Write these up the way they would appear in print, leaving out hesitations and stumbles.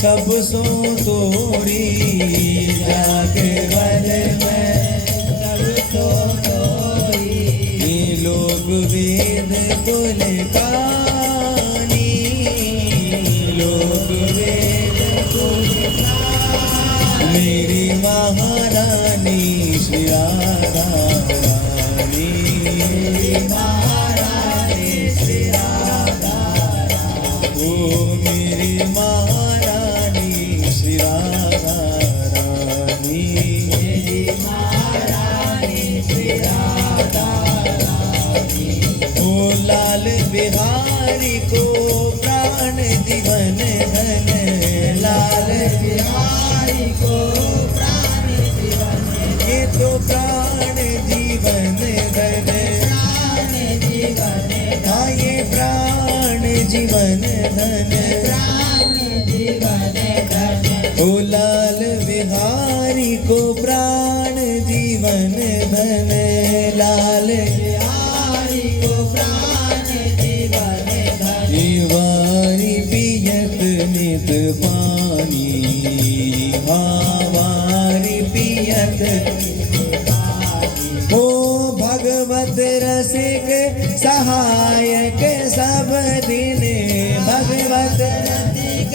सब सो तोड़ी जाके बल में सब सो तोड़ी। ये लोग वेद कुल कानी, लोग वेद कुल कानी। मेरी महारानी श्री राधा रानी, मेरी महारानी श्री राधा रानी। ओ मेरी श्री राधा रानी, मेरी महारानी श्री राधा रानी। ओ लाल बिहारी को प्राण जीवन धन, लाल बिहारी को प्राण जीवन, ये तो प्राण जीवन धन, प्राण जीवन, हाँ ये प्राण जीवन धन, प्राण जीवन धन। ओ लाल बिहारी को प्राण जीवन धन, लाल बिहारी को प्राण जीवन धन। वारी पियत नित पानी, वारी पियत ओ भगवत रसिक सहायक सब दिन, भगवत रसिक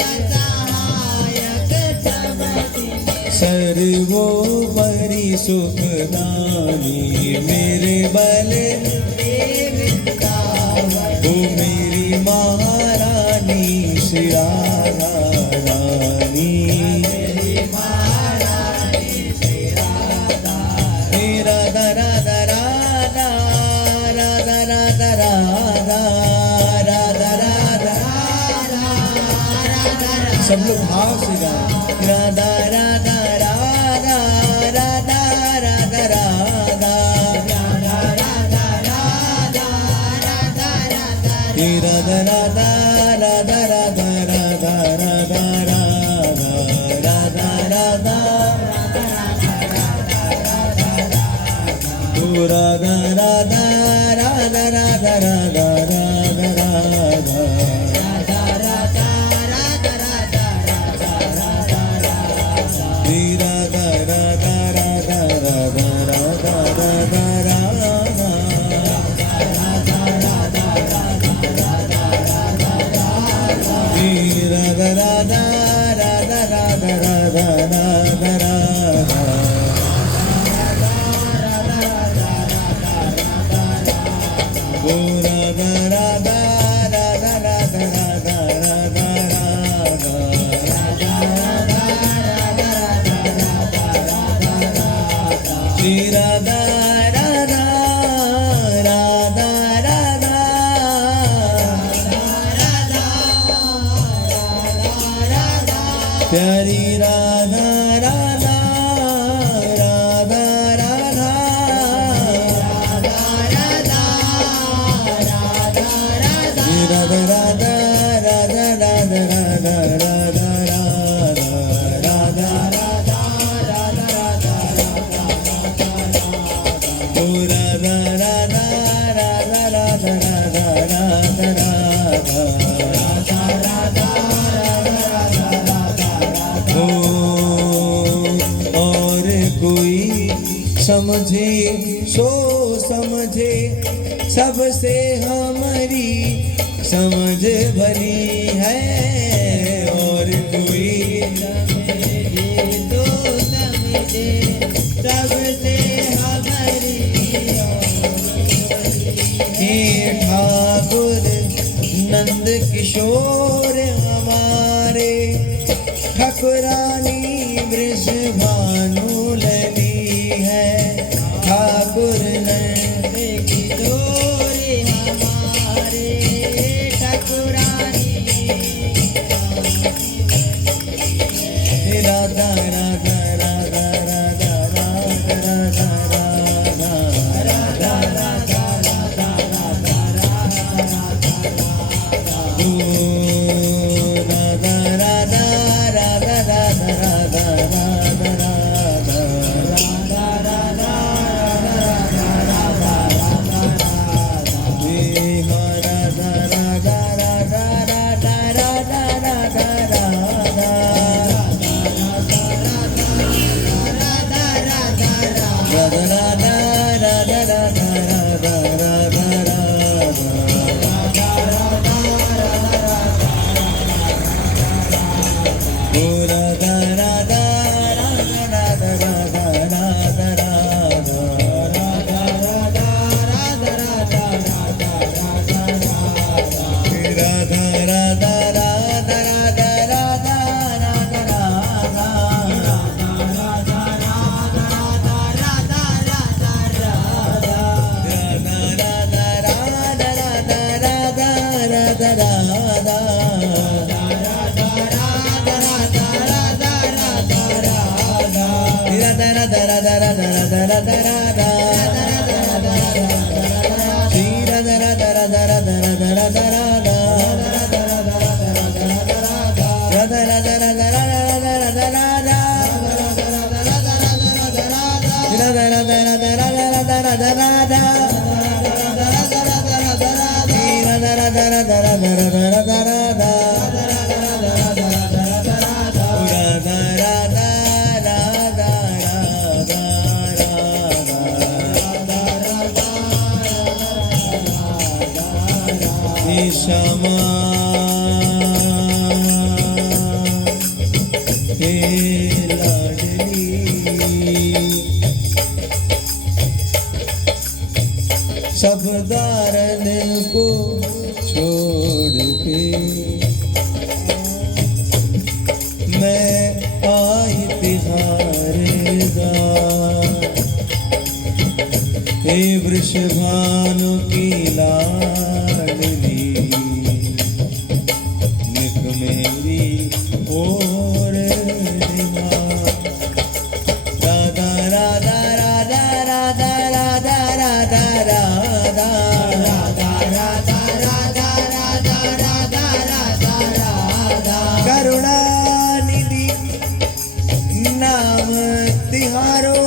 सर्वोपरि सुखदानी। मेरे बल ओ मेरी महारानी श्री राधा रानी, मेरी महारानी श्री राधा रानी। राधा राधा राधा राधा राधा राधा राधा राधा राधा। सब लोग भाव से गाएं। राधा राधा राधा राधा राधा राधा राधा राधा राधा राधा राधा। हे राधा राधा राधा राधा राधा राधा राधा राधा राधा। ओ राधा राधा राधा राधा राधा राधा राधा। प्यारी राधा राधा राधा राधा राधा राधा राधा राधा राधा राधा राधा राधा राधा ओ राधा राधा राधा राधा राधा राधा समझे सो समझे सबसे हमारी समझ भली है, और कोई समझे तो समझे सबसे हमारी। हे ठाकुर नंद किशोर हमारे, ठाकुरानी वृषभानु लली है। ठाकुर नंद किशोर हमारे, ठाकुरानी राधा राधा राधा राधा राधा राधा राधा राधा राधा राधा राधा राधा। क्षमा हे लाडली सब दारन को छोड़ के मैं आई तिहार हे वृषभानु की लाडली निक मेरी और राधा राधा राधा राधा राधा राधा राधा राधा राधा राधा राधा राधा राधा राधा करुणा निधि नाम तिहारो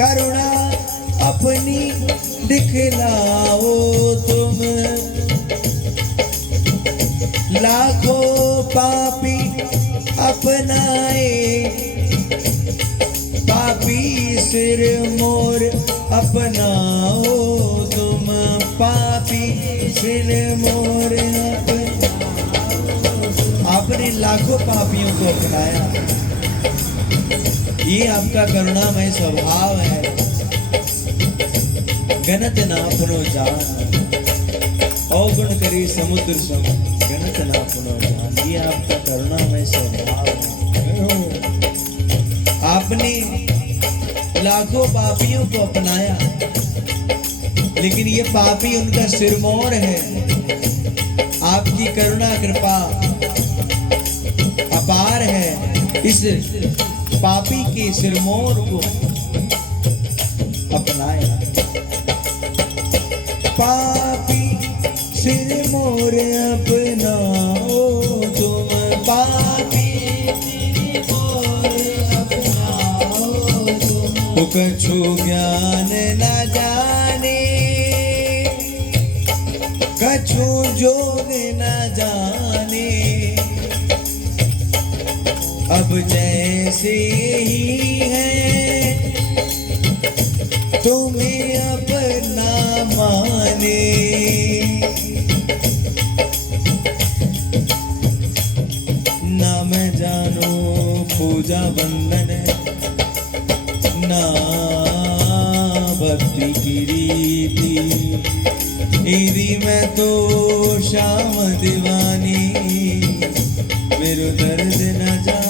करुणा अपनी दिखलाओ तुम लाखों पापी अपनाए पापी सिर मोर अपनाओ तुम पापी सिर मोर आपने लाखों पापियों को अपनाया। ये आपका करुणामय स्वभाव है। गणत ना पुनो जान अवगुण करी समुद्र सम गणत ना पुनो जान। ये आपका करुणामय स्वभाव है। आपने लाखों पापियों को अपनाया लेकिन ये पापी उनका सिरमौर है। आपकी करुणा कृपा अपार है। इस पापी के सिरमौर को अपनाया। पापी सिरमौर अपनाओ तुम पापी सिरमौर अपनाओ तुम कछु ज्ञान न जाने कछु जोग न जाने अब जैसे ही है तुम्हें अपना माने ना मैं जानू पूजा बंधन ना भक्ति की रीति यदि मैं तो श्याम दीवानी मेरे दर्द न जा